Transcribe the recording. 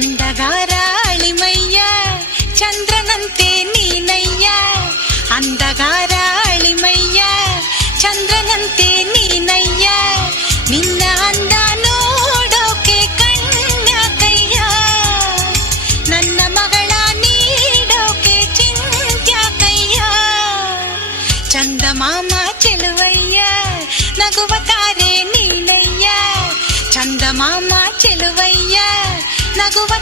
ಅಂದಗಾರ ಅಳಿಮಯ್ಯ ಚಂದ್ರನಂತೆ ನೀನಯ್ಯ, ಅಂದಗಾರ ಅಳಿಮಯ್ಯ ಚಂದ್ರನಂತೆ ನೀನಯ್ಯ, ನಿನ್ನ ಅಂದ ನೋಡೋಕೆ ಕಣ್ಯಾಕಯ್ಯ, ನನ್ನ ಮಗಳ ನೀಡೋಕೆ ಚಿಂತ್ಯಾಕಯ್ಯ, ಚಂದಮಾಮ ಚೆಲುವಯ್ಯ ನಗುವ ತಾರೆ ನೀನಯ್ಯ, ಚಂದಮಾಮ ಚೆಲುವಯ್ಯ ನಗುವ